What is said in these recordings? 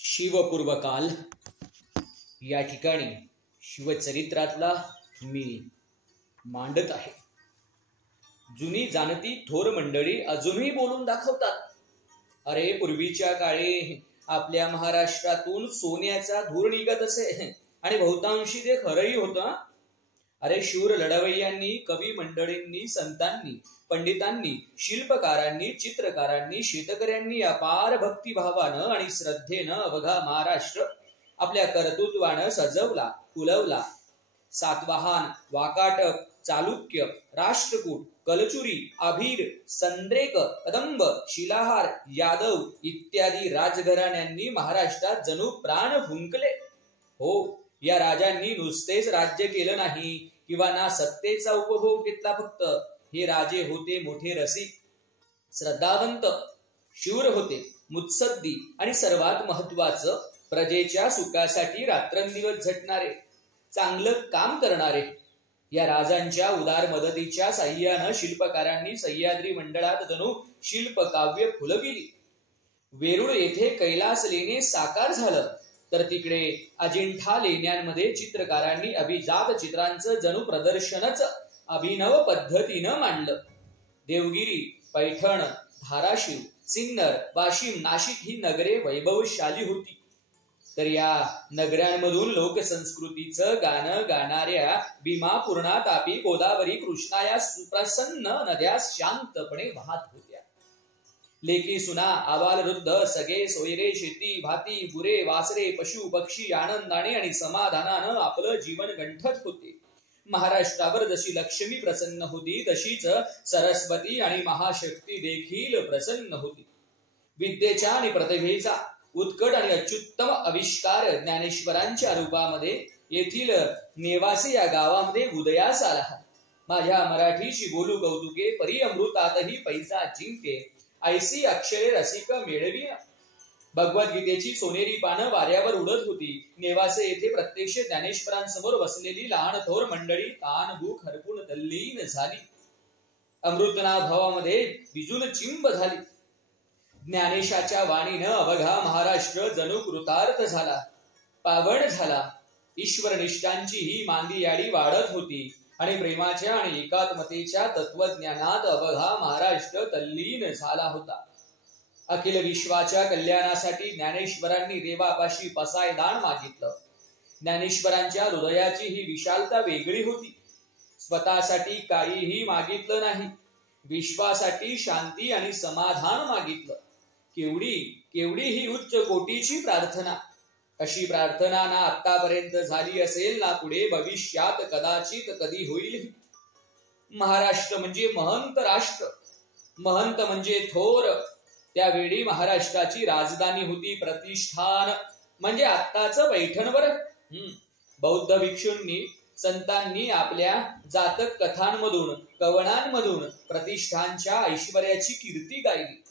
शिवपूर्वकाल या ठिकाणी शिवचरित्रातला मी मांडत आहे। जुनी जाणती थोर मंडळी अजूनही बोलून दाखवतात, अरे पूर्वीच्या काळी आपल्या महाराष्ट्रातून सोन्याचा धूर निघत असे आणि बहुतांशी ते खरंही होतं। अरे शूर लढवय्यांनी, कवी मंडळींनी, संतांनी, पंडितांनी, शिल्पकारांनी, चित्रकारांनी, शेतकऱ्यांनी अपार भक्तिभावानं आणि श्रद्धेनं अवघा महाराष्ट्र आपल्या कर्तृत्वानं सजवला, फुलवला। सातवाहन, वाकाटक, चालुक्य, राष्ट्रकूट, कलचुरी, आभीर, संद्रेक, कदंब, शिलाहार, यादव इत्यादी राजघराण्यांनी महाराष्ट्रात जणू प्राण फुंकले। हो, या राजांनी नुसतेच राज्य केलं नाही किंवा ना सत्तेचा उपभोग घेतला फक्त, हे राजे होते मोठे रसिक, श्रद्धावंत, शूर होते, मुत्सद्दी आणि सर्वात महत्वाचं प्रजेच्या सुखासाठी रात्रंदिवस झटणारे, चांगलं काम करणारे। या राजांच्या उदार मदतीच्या साह्यानं शिल्पकारांनी सह्याद्री मंडळात जणू शिल्पकाव्य फुलविली। वेरूळ येथे कैलास लेणे साकार झालं, तर तिकडे अजिंठा लेण्यांमध्ये चित्रकारांनी अभिजात चित्रांचं जणू प्रदर्शनच अभिनव पद्धतीनं मांडलं। देवगिरी, पैठण, धाराशिव, सिन्नर, वाशिम, नाशिक ही नगरे वैभवशाली होती, तर या नगरांमधून लोकसंस्कृतीचं गाणं गाणाऱ्या भीमा, पूर्णा, तापी, गोदावरी, कृष्णा या सुप्रसन्न नद्या शांतपणे वाहत होत्या। लेकी सुना, आबाल वृद्ध सगळे सोयरे शेती भाती, गुरे वासरे, पशु पक्षी आनंदाने आणि समाधानानं आपलं जीवन गंठत होते। महाराष्ट्रावर जशी लक्ष्मी प्रसन्न होती, तशीच सरस्वती आणि महाशक्ती देखील प्रसन्न होती। विद्येच्या आणि प्रतिभेचा उत्कट आणि अत्युत्तम आविष्कार ज्ञानेश्वरांच्या रूपामध्ये येथील नेवासे या गावामध्ये उदयास आला। माझ्या मराठीशी बोलू कौतुके, परी अमृतातही पैसा जिंके, ऐसी अक्षरे रसिक मेळवी। भगवद्गीतेची सोनेरी पानं वाऱ्यावर उडत होती। नेवासे येथे प्रत्यक्ष ज्ञानेश्वरांसमोर बसलेली लहान थोर मंडळी तान भूक हरपून तल्लीन झाली, अमृतना भावामध्ये भिजून चिंब झाली। ज्ञानेशाच्या वाणीनं अवघा महाराष्ट्र जणू कृतार्थ झाला, पावन झाला। ईश्वरनिष्ठांची ही मांदी याडी वाढत होती आणि प्रेमाच्या आणि एकात्मतेच्या तत्वज्ञानात अवघा महाराष्ट्र तल्लीन झाला होता। अखिल विश्वाच्या कल्याणासाठी ज्ञानेश्वरांनी देवापाशी पसायदान मागितलं। ज्ञानेश्वरांच्या हृदयाची ही विशालता वेगळी होती। स्वतःसाठी काहीही मागितलं नाही, विश्वासाठी शांती आणि समाधान मागितलं। केवढी ही उच्च कोटीची प्रार्थना! अशी प्रार्थना ना आतापर्यंत झाली असेल, ना पुढे भविष्यात कदाचित कधी होईल। महाराष्ट्र म्हणजे महंत राष्ट्र, महंत म्हणजे थोर। त्यावेळी महाराष्ट्राची राजधानी होती प्रतिष्ठान, म्हणजे आत्ताचं पैठणवर। बौद्ध भिक्षूंनी, संतांनी आपल्या जातक कथांमधून, कवनांमधून प्रतिष्ठानच्या ऐश्वर्याची कीर्ती गायली।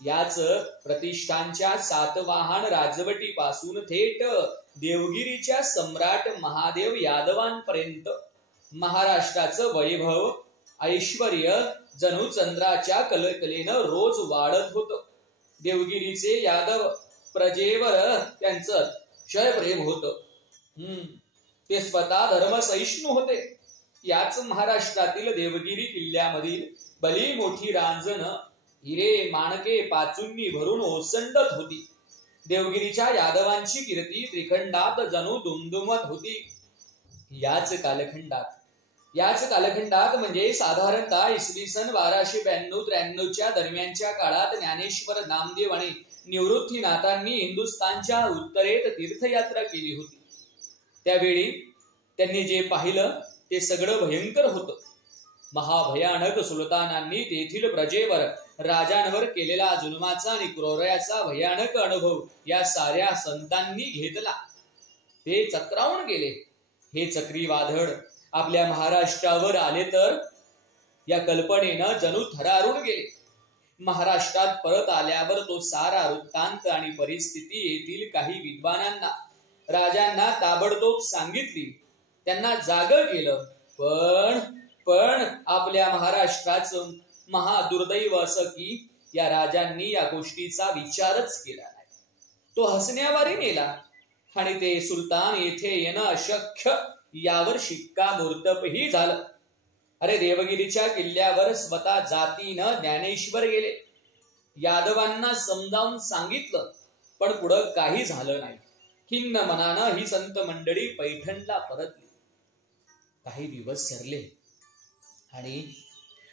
याच प्रतिष्ठानच्या सातवाहन राजवटीपासून थेट देवगिरीच्या सम्राट महादेव यादवांपर्यंत महाराष्ट्राचं वैभव, ऐश्वर्य जणू चंद्राच्या कलकलेनं रोज वाढत होतं। देवगिरीचे यादव प्रजेवर त्यांचं क्षय प्रेम होतं। ते स्वतः धर्मसहिष्णू होते। याच महाराष्ट्रातील देवगिरी किल्ल्यामधील भली मोठी रांजण हिरे माणके पाचूंनी भरून ओसंडत होती। देवगिरीच्या यादवांची कीर्ती त्रिखंडात जणू दुमदुमत होती। याच कालखंडात म्हणजे साधारणतः इसवी सन 1292-93 दरम्यानच्या काळात ज्ञानेश्वर, नामदेव आणि निवृत्तीनाथांनी हिंदुस्थानच्या उत्तरेत तीर्थयात्रा केली होती। त्यावेळी त्यांनी जे पाहिलं ते सगळं भयंकर होतं। महाभयानक सुलतानांनी तेथील प्रजेवर, राजांवर केलेला जुलमाचा आणि क्रूराचा भयानक अनुभव या साऱ्या संतांनी घेतला। ते चक्रावून गेले। हे चक्रीवादळ आपल्या महाराष्ट्रावर आले तर या कल्पनेनं जणू थरारून गेले। महाराष्ट्रात परत आल्यावर तो सारा वृत्तांत आणि परिस्थिती येथील काही विद्वानांना, राजांना ताबडतोब सांगितली, त्यांना जागं केलं। पण आपल्या महाराष्ट्राचं महादुर्दैव असं की या राजांनी या गोष्टीचा विचारच केला नाही। तो हसण्यावारी नेला आणि ते सुलतान येथे येणं अशक्य यावर शिक्कामोर्तबही झालं. अरे देवगिरीच्या किल्ल्यावर स्वतः जातीनं ज्ञानेश्वर गेले. यादवांना समजावून सांगितलं, पण पुढं काही झालं नाही. खिन्न मनानं ही संत मंडळी पैठणला परतली. काही दिवस सरले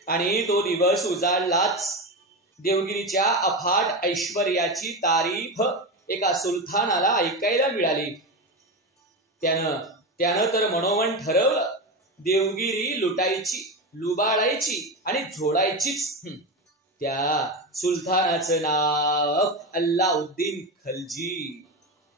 आणि तो दिवस उजाडलाच. देवगिरीच्या अफाट ऐश्वर्याची तारीफ एका सुलतानाला ऐकायला मिळाली. त्यानं तर मनोमन ठरवलं, देवगिरी लुटायची, लुबाडायची आणि झोडायचीच. त्या सुलतानाचं नाव अल्लाउद्दीन खलजी.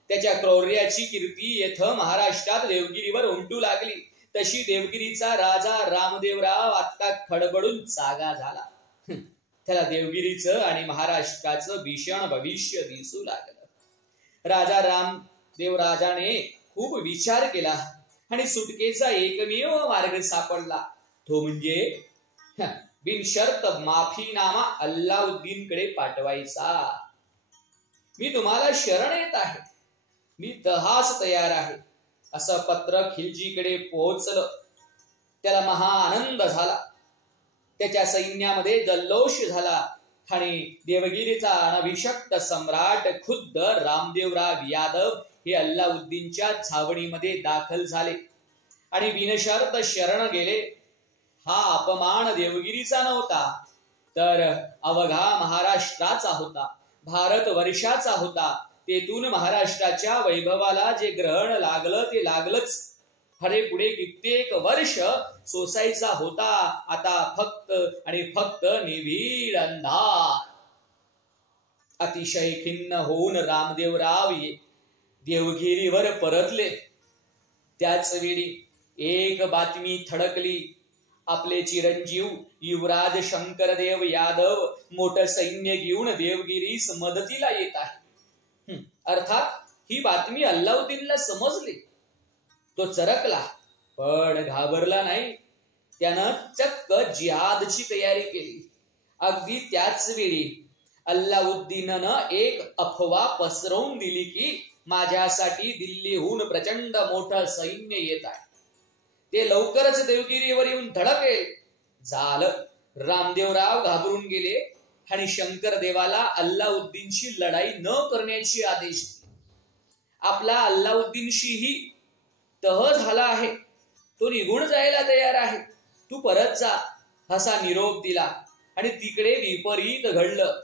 त्याच्या क्रौर्याची कीर्ती येथं महाराष्ट्रात देवगिरीवर उमटू लागली. तशी देवगिरीचा राजा रामदेवराव आता खडबडून जागा झाला. त्याला देवगिरीचं आणि महाराष्ट्राचं भीषण भविष्य दिसू लागलं. राजा रामदेवराजाने खूप विचार केला आणि सुटकेचा एकमेव मार्ग सापडला. तो म्हणजे बिनशर्त माफीनामा अल्लाउद्दीनकडे पाठवायचा. मी तुम्हाला शरण येत आहे, मी तहास तयार आहे, असं पत्र खिलजीकडे पोहोचलं. त्याला महाआनंद झाला. त्याच्या सैन्यामध्ये जल्लोष झाला आणि देवगिरीचा अनभिषक्त सम्राट खुद्द रामदेवराव यादव हे अल्लाउद्दीनच्या छावणीमध्ये दाखल झाले आणि बिनशर्त शरण गेले. हा अपमान देवगिरीचा नव्हता, तर अवघा महाराष्ट्राचा होता, भारत वर्षाचा होता. तेथून महाराष्ट्राच्या वैभवाला जे ग्रहण लागलं ते लागलंच. हरे पुढे कित्येक वर्ष सोसायचा होता आता फक्त आणि फक्त निभीड अंधार. अतिशय खिन्न होऊन रामदेवराव देवगिरीवर परतले. त्याच वेळी एक बातमी थडकली. आपले चिरंजीव युवराज शंकरदेव यादव मोठं सैन्य घेऊन देवगिरीस मदतीला येत आहे. अर्थात ही बातमी अल्लाउद्दीनला समजली. तो चरकला, पण घाबरला नाही. त्यानं चक्क जिहादची तयारी केली. अगदी त्याच वेळी अल्लाउद्दीननं एक अफवा पसरवून दिली की माझ्यासाठी दिल्लीहून प्रचंड मोठं सैन्य येत आहे, ते लवकरच देवगिरीवर येऊन धडकेल. झालं. रामदेवराव घाबरून गेले आणि शंकरदेवाला अल्लाउद्दीनशी लढाई न करण्याची आदेश दिले. आपला अल्लाउद्दीनशीही तह झाला आहे, तो निघून जायला तयार आहे, तू परत जा, असा निरोप दिला. आणि तिकडे विपरीत घडलं.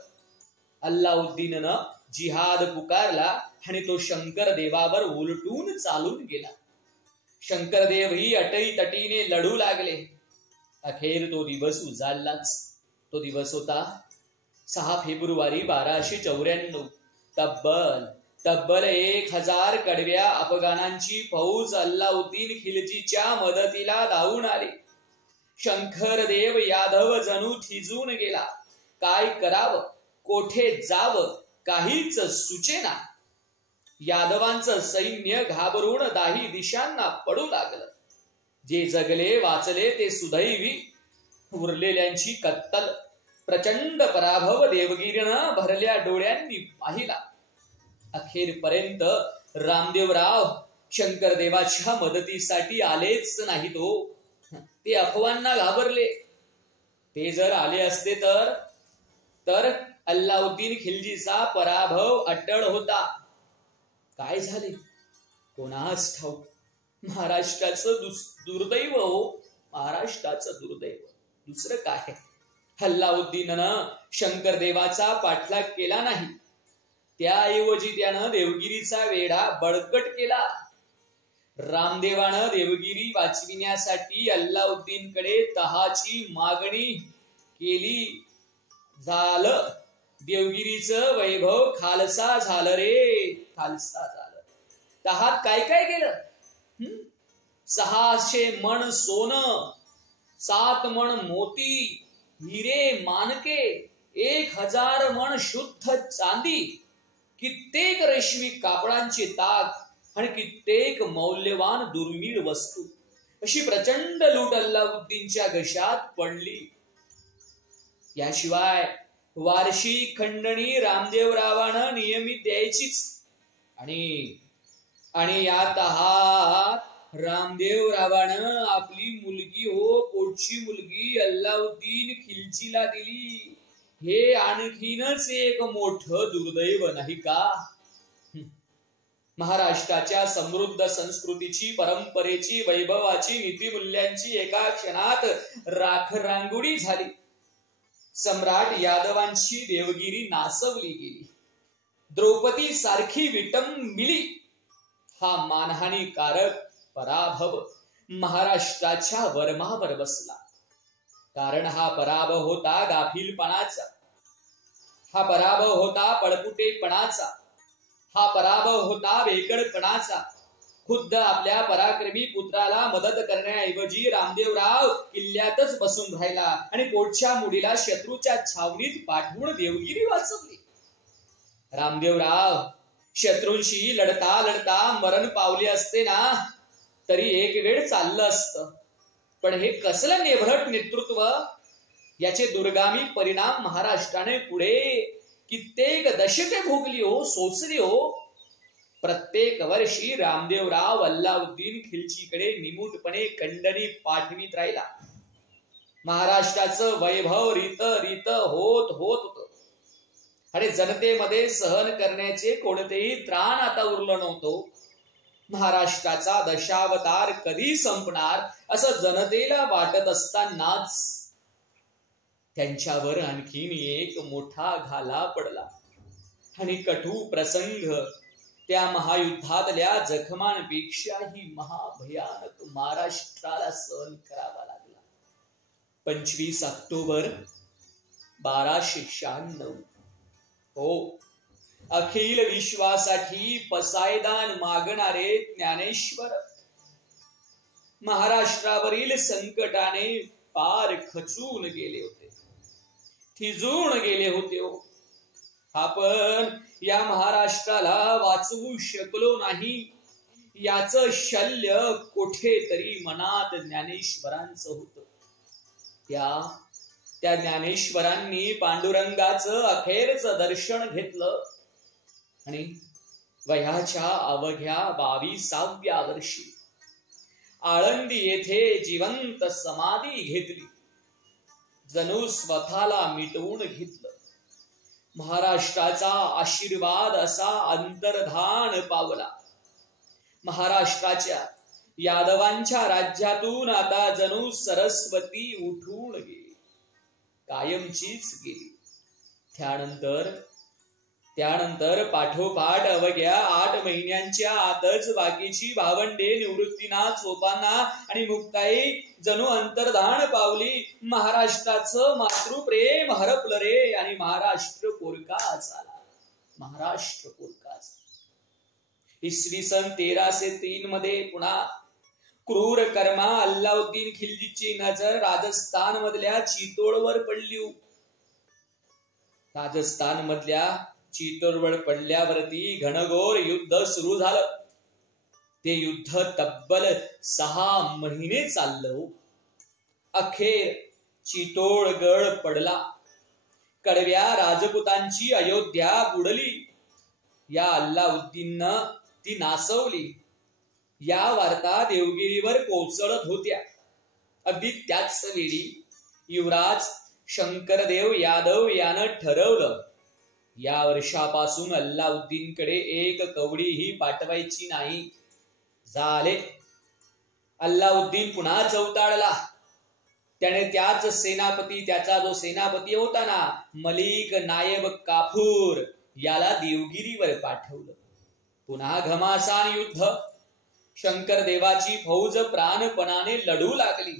अल्लाउद्दीननं जिहाद पुकारला आणि तो शंकरदेवावर उलटून चालून गेला. शंकरदेवही अटईतटीने लढू लागले. अखेर तो दिवस उजाडलाच. तो दिवस होता 6 फेब्रुवारी 1294. तब्बल 1000 कडव्या अफगाणांची फौज अल्लाउद्दीन खिलजीच्या मदतीला धावून आली. शंकरदेव यादव जणू थिजून गेला. काय करावं, कोठे जावं, काहीच सुचेना. यादवांचं सैन्य घाबरून दाही दिशांना पडू लागलं. जे जगले वाचले ते सुदैवी, उरलेल्यांची कत्तल. प्रचंड पराभव देवगिरीनं भरल्या डोळ्यांनी पाहिला. अखेरपर्यंत रामदेवराव शंकरदेवाच्या मदतीसाठी आलेच नाही. ते अफवांना घाबरले. ते जर आले असते तर अल्लाउद्दीन खिलजीचा पराभव अटळ होता. काय झाले कोणास ठाऊक. महाराष्ट्राचं दुर्दैव हो, महाराष्ट्राचं दुर्दैव, दुसरं काय. अल्लाउद्दीननं शंकरदेवाचा पाठलाग केला नाही. त्याऐवजी त्यानं देवगिरीचा वेढा बळकट केला. रामदेवानं देवगिरी वाचविण्यासाठी अल्लाउद्दीनकडे तहाची मागणी केली. झालं. देवगिरीचं वैभव खालसा झालं रे, खालसा झालं. तहात काय काय गेलं. 600 मण सोनं, 7 मण मोती, हिरे मानके, 1000 मण शुद्ध चांदी, कित्येक रेशमी कापडांचे ताग आणि कित्येक मौल्यवान दुर्मिळ वस्तू. अशी प्रचंड लूट अल्लाउद्दीनच्या घशात पडली. याशिवाय वार्षिक खंडणी रामदेवरावानं नियमित द्यायचीच. आणि यात हा रामदेवरावानं आपली मुलगी पोटची मुलगी अल्लाउद्दीन खिलजीला दिली. हे आणखीनच एक मोठं दुर्दैव नाही का? महाराष्ट्राच्या समृद्ध संस्कृतीची, परंपरेची, वैभवाची, नीतिमूल्यांची एका क्षणात राखरांगोळी झाली. सम्राट यादवांची देवगिरी नासवली गेली. द्रौपदी सारखी विटंबिली. हा मानहानीकारक पराभव महाराष्ट्राच्या वर्मावर बसला. कारण हा पराभव होता गाफीलपणाचा, हा पराभव होता पळपुटेपणाचा, हा पराभव होता वेकडपणाचा. खुद्द आपल्या पराक्रमी पुत्राला मदत करण्याऐवजी रामदेवराव किल्ल्यातच बसून राहिला आणि पोटच्या मुडीला शत्रूच्या छावणीत पाठवून देवगिरी वाचवली. रामदेवराव शत्रूंशी लढता लढता मरण पावले असते ना तरी एक वेळ चाललं असतं. पण हे कसलं नेभरट नेतृत्व, याचे दुर्गामी परिणाम महाराष्ट्राने पुढे कित्येक दशके भोगली सोसली. प्रत्येक वर्षी रामदेवराव अल्लाउद्दीन खिलजीकडे निमूटपणे खंडणी पाठवीत राहिला. महाराष्ट्राचं वैभव रीत होत होत आणि जनतेमध्ये सहन करण्याचे कोणतेही त्राण आता उरलं नव्हतं. महाराष्ट्राचा दशावतार कधी संपणार असं जनतेला वाटत असतानाच त्यांच्यावर आणखीन एक मोठा घाला पडला आणि कटू प्रसंग त्या महायुद्धातल्या जखमांपेक्षाही महाभयानक महाराष्ट्राला सहन करावा लागला. 25 ऑक्टोबर 1296. अखिल विश्वासाठी पसायदान मागणारे ज्ञानेश्वर महाराष्ट्रावरील संकटाने पार खचून गेले होते, थिजून गेले होते. आपण या महाराष्ट्राला वाचवू शकलो नाही याचं शल्य कुठेतरी मनात ज्ञानेश्वरांचं होतं. त्या ज्ञानेश्वरांनी पांडुरंगाचं अखेरचं दर्शन घेतलं आणि वयाच्या अवघ्या 22व्या वर्षी आळंदी येथे जिवंत समाधी घेतली. जणू स्वतःला मिटवून घेतलं. महाराष्ट्राचा आशीर्वाद असा अंतर्धान पावला. महाराष्ट्राच्या यादवांच्या राज्यातून आता जणू सरस्वती उठून गेली, कायमचीच गेली. त्यानंतर पाठोपाठ अवघ्या 8 महिन्यांच्या आतच बाकीची भावंडे निवृत्तीनाथ, सोपाना आणि मुक्ताई जणू अंतर्धान पावली. महाराष्ट्राचं मातृप्रेम हरपलं रे आणि महाराष्ट्र पोरका झाला. महाराष्ट्र पोरका झाला. इसवी सन 1303 मध्ये पुन्हा क्रूर कर्मा अल्लाउद्दीन खिलजीची नजर राजस्थान मधल्या चितोडवर पडली. राजस्थान मधल्या चितोडवर पडल्यावरती घनघोर युद्ध सुरू झालं. ते युद्ध तब्बल 6 महिने चाललं. अखेर चितोडगड पडला. कडव्या राजपुतांची अयोध्या बुडली. या अल्लाउद्दीननं ती नासवली. या वार्ता देवगिरीवर कोसळत होत्या. अगदी त्याच वेळी युवराज शंकरदेव यादव यानं ठरवलं, या वर्षापासून अल्लाउद्दीनकडे एक कवडीही पाठवायची नाही. झाले. अल्लाउद्दीन पुन्हा चौताळला. त्याने त्याचा जो सेनापती होता ना, मलिक नायब काफूर, याला देवगिरीवर पाठवलं. पुन्हा घमासान युद्ध. शंकरदेवाची फौज प्राणपणाने लढू लागली.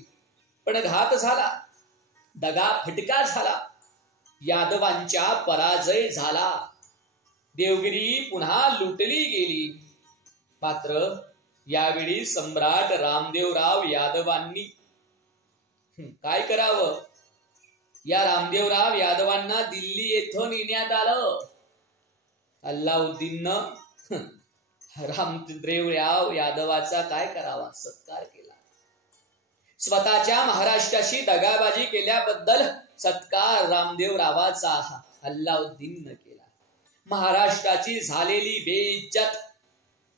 पण घात झाला, दगा फटका झाला. यादवांच्या पराजय झाला. देवगिरी पुन्हा लुटली गेली. मात्र यावेळी सम्राट रामदेवराव यादवांनी काय करावं? या रामदेवराव यादवांना दिल्ली येथून नेण्यात आलं. अल्लाउद्दीननं रामदेवराव यादवाचा काय करावा? सत्कार केला. स्वतःच्या महाराष्ट्राशी दगाबाजी केल्याबद्दल सत्कार रामदेवरावाचा अल्लाउद्दीननं केला. महाराष्ट्राची झालेली बेइज्जत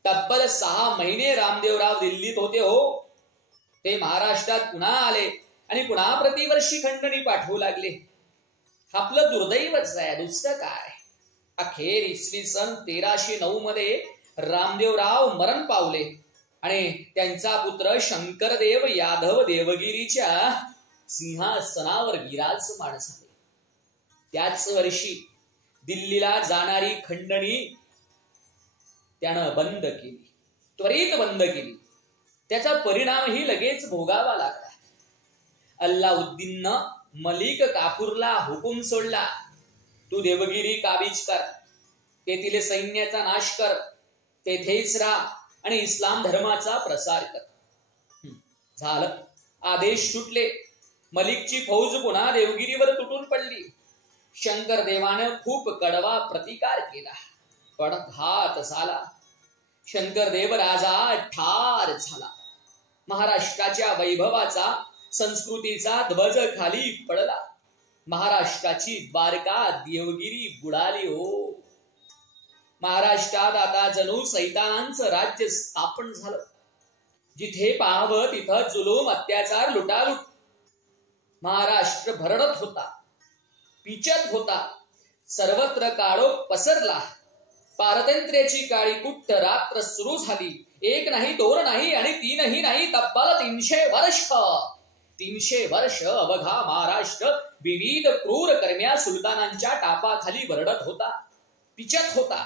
तब्बल 6 महिने रामदेवराव दिल्लीत होते हो. ते महाराष्ट्रात पुन्हा आले आणि पुन्हा प्रतिवर्षी खंडणी पाठवू लागले. आपलं दुर्दैवच आहे, दुसरं काय. अखेर इसवी सन 1309 मध्ये रामदेवराव मरण पावले आणि त्यांचा पुत्र शंकरदेव यादव देवगिरीच्या सिंहासनावर विराजमान झाले. त्याच वर्षी दिल्लीला जाणारी खंडणी त्यानं बंद केली, त्वरित बंद केली. त्याचा परिणामही लगेच भोगावा लागला. अल्लाउद्दीननं मलिक काफूरला हुकूम सोडला, तू देवगिरी काबीज कर, तेथील सैन्याचा नाश कर, तेथेच राहा आणि इस्लाम धर्माचा प्रसार कर. झालं, आदेश सुटले. मलिकची फौज पुन्हा देवगिरीवर तुटून पडली. शंकरदेवानं खूप कडवा प्रतिकार केला, पण घात झाला. शंकरदेव राजा ठार झाला. महाराष्ट्राच्या वैभवाचा, संस्कृतीचा ध्वज खाली पडला. महाराष्ट्राची द्वारका देवगिरी बुडाली हो. महाराष्ट्रात आता जणू सैतानांचं राज्य स्थापन झालं. जिथे पाहावं तिथं जुलूम, अत्याचार, लुटालूट. महाराष्ट्र भरडत होता, पिचत होता. सर्वत्र काळोख पसरला. पारतंत्र्याची काळी कुट्ट रात्र सुरू झाली. 1 नाही, 2 नाही आणि 3ही नाही, तब्बल 300 वर्ष. 300 वर्ष अवघा महाराष्ट्र विविध क्रूर कर्म्या सुलतानांच्या टापाखाली भरडत होता, पिचत होता.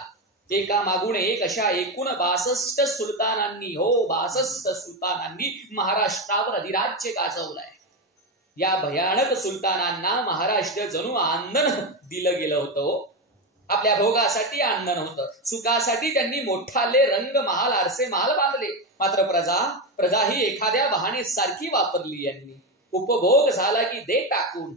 एका मागून एक अशा एकूण 62 सुलतानांनी, हो 62 सुलतानांनी महाराष्ट्रावर अधिराज्य गाजवलंय. या भयानक सुलतानांना महाराष्ट्र जणू आंदण दिलं गेलं होतं. आपल्या भोगासाठी आंदण होतं, सुखासाठी त्यांनी मोठाले रंग महाल, आरसे महाल बांधले. मात्र प्रजा ही एखाद्या वाहनेसारखी वापरली यांनी. उपभोग झाला की दे टाकून.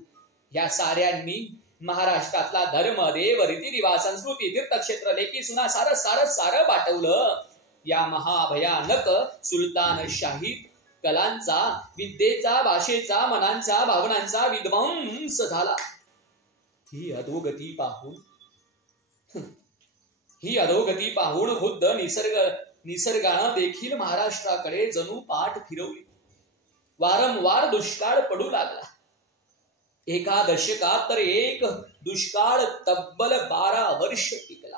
या साऱ्यांनी महाराष्ट्रातला धर्म, देव, रीतिरिवाज, संस्कृती, तीर्थक्षेत्र, लेकी सुना सारं सारं सारं वाटवलं. या महाभयानक सुलतानशाही कलांचा, विद्येचा, भाषेचा, मनांचा, भावनांचा विध्वंस झाला. ही अधोगती पाहून खुद्द निसर्गानं देखील महाराष्ट्राकडे जणू पाठ फिरवली. वारंवार दुष्काळ पडू लागला. एका दशकात तर एक दुष्काळ तब्बल 12 वर्ष टिकला.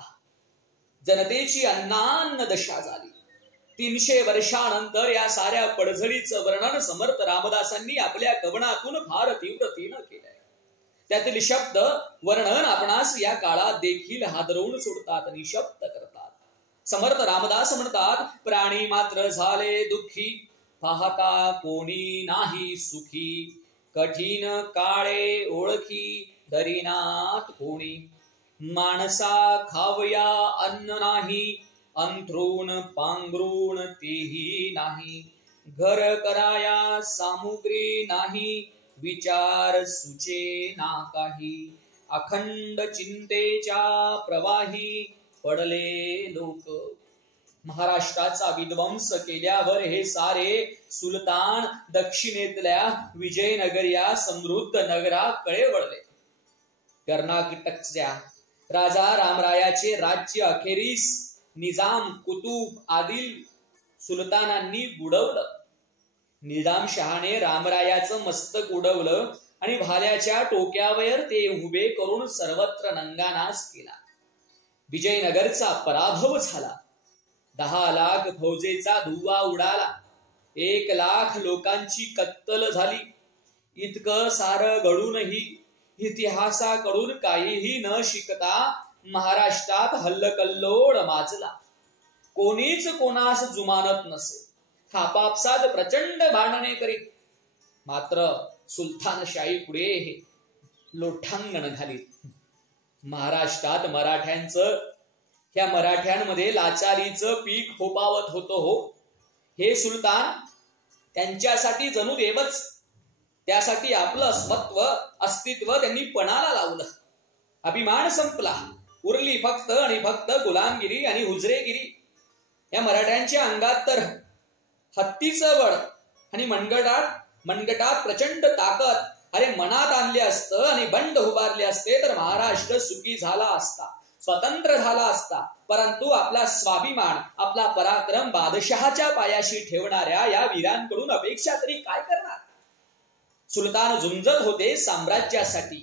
जनतेची अन्नान्न दशा झाली. 300 वर्षानंतर या साऱ्या पडझडीचं वर्णन समर्थ रामदासांनी आपल्या कवनातून फार तीव्रतेनं केलंय. त्यातील शब्द वर्णन आपणास या काळात देखील हादरवून सोडतात, निशब्द करतात. समर्थ रामदास म्हणतात, प्राणी मात्र झाले दुःखी, पाहता कोणी नाही सुखी. कठीण काळे ओळखी, दरीनात कोणी. माणसा खावया अन्न नाही, अंथरूण पांघरूण तेही नाही. घर कराया सामुग्री नाही, विचार सुचे ना काही. अखंड चिंतेच्या प्रवाही पडले लोक. महाराष्ट्राचा विध्वंस केल्यावर हे सारे सुलतान दक्षिणेतल्या विजयनगर या समृद्ध नगराकडे वळले. कर्नाटकच्या राजा रामरायाचे राज्य अखेरीस निजाम, कुतुब, आदिल सुलतानांनी बुडवलं. निजामशहाने रामरायाचं मस्तक उडवलं आणि भाल्याच्या टोक्यावर ते उभे करून सर्वत्र नंगानाच केला. विजयनगरचा पराभव झाला. 10 लाख फौजेचा धुव्वा उडाला. 1 लाख लोकांची कत्तल झाली. इतकं सारं घडूनही इतिहासाकडून काहीही न शिकता महाराष्ट्रात हल्लकल्लोळ माजला. कोणीच कोणास जुमानत नसे. आपापसात प्रचंड भांडणे करीत. मात्र सुलतानशाही पुढे हे लोटांगण घालीत. महाराष्ट्रात या मराठ्यांमध्ये लाचारीचं पीक फोपावत होतं हो. हे सुलतान त्यांच्यासाठी जणू देवच. त्यासाठी आपलं अस्तित्व त्यांनी पणाला लावलं. अभिमान संपला. उरली फक्त आणि फक्त गुलामगिरी आणि हुजरेगिरी. या मराठ्यांच्या अंगात तर हत्तीचं बळ आणि मनगटात प्रचंड ताकद. अरे मनात आणले असतं आणि बंड उभारले असते तर महाराष्ट्र सुखी झाला असता. स्वतंत्र झाला असता, परंतु आपला स्वाभिमान, आपला पराक्रम बादशहाच्या पायाशी ठेवणाऱ्या या वीरांकडून अपेक्षा तरी काय करणार? सुलतान झुंजत होते साम्राज्यासाठी.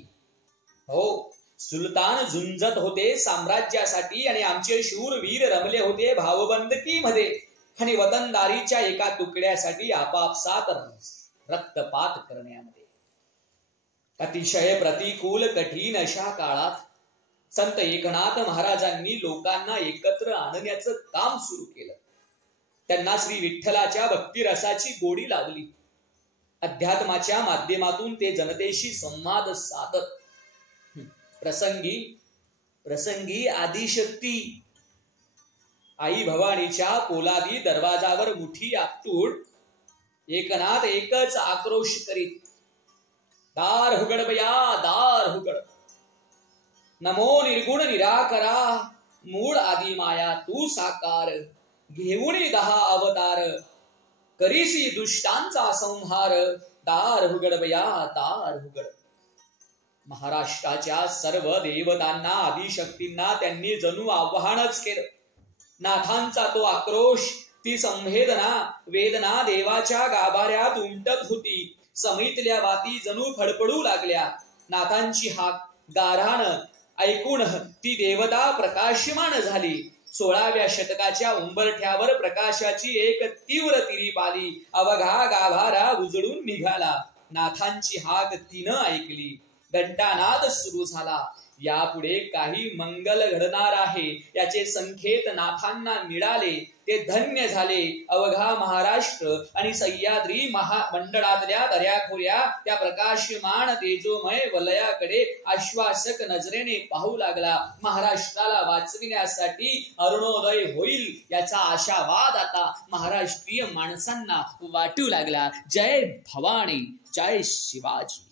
हो, सुलतान झुंजत होते साम्राज्यासाठी आणि आमचे शूरवीर रमले होते भावबंदकीमध्ये आणि वतनदारीच्या एका तुकड्यासाठी आपापसात रक्तपात करण्यामध्ये. अतिशय प्रतिकूल कठीण अशा काळात संत एकनाथ महाराजांनी लोकांना एकत्र आणण्याचं काम सुरू केलं. त्यांना श्री विठ्ठलाच्या भक्तिरसाची गोडी लावली. अध्यात्माच्या माध्यमातून ते जनतेशी संवाद साधत. प्रसंगी आदिशक्ती आई भवानीच्या पोलादी दरवाजावर मुठी आपटून एकनाथ एकच आक्रोश करीत, दार हुगड बया, दार हुगड. नमो निर्गुण निराकरा, मूळ आदी माया तू साकार. घेऊन 10 अवतार, करीसी दुष्टांचा संहार. दार हुगड बया, दार हुगड. महाराष्ट्राच्या सर्व देवतांना, आदिशक्तींना त्यांनी जणू आव्हानच केलं. नाथांचा तो आक्रोश, ती संवेदना, वेदना देवाच्या गाभाऱ्यात उमटत होती. समितल्या वाती जणू फडफडू लागल्या. नाथांची हाक गाऱ्हाण ऐकून ती देवता प्रकाशमान झाली. 16व्या शतकाच्या उंबरठ्यावर प्रकाशाची एक तीव्र तिरीप आली. अवघा गाभारा उजळून निघाला. नाथांची हाक तिनं ऐकली. घंटानाद सुरू झाला. यापुढे काही मंगल घडणार आहे याचे संकेत नाथांना मिळाले. ते धन्य झाले. अवघा महाराष्ट्र आणि सह्याद्री महामंडळातल्या दऱ्याखोऱ्या त्या प्रकाशमान तेजोमय वलयाकडे आश्वासक नजरेने पाहू लागला. महाराष्ट्राला वाचविण्यासाठी अरुणोदय होईल याचा आशावाद आता महाराष्ट्रीय माणसांना वाटू लागला. जय भवानी, जय शिवाजी.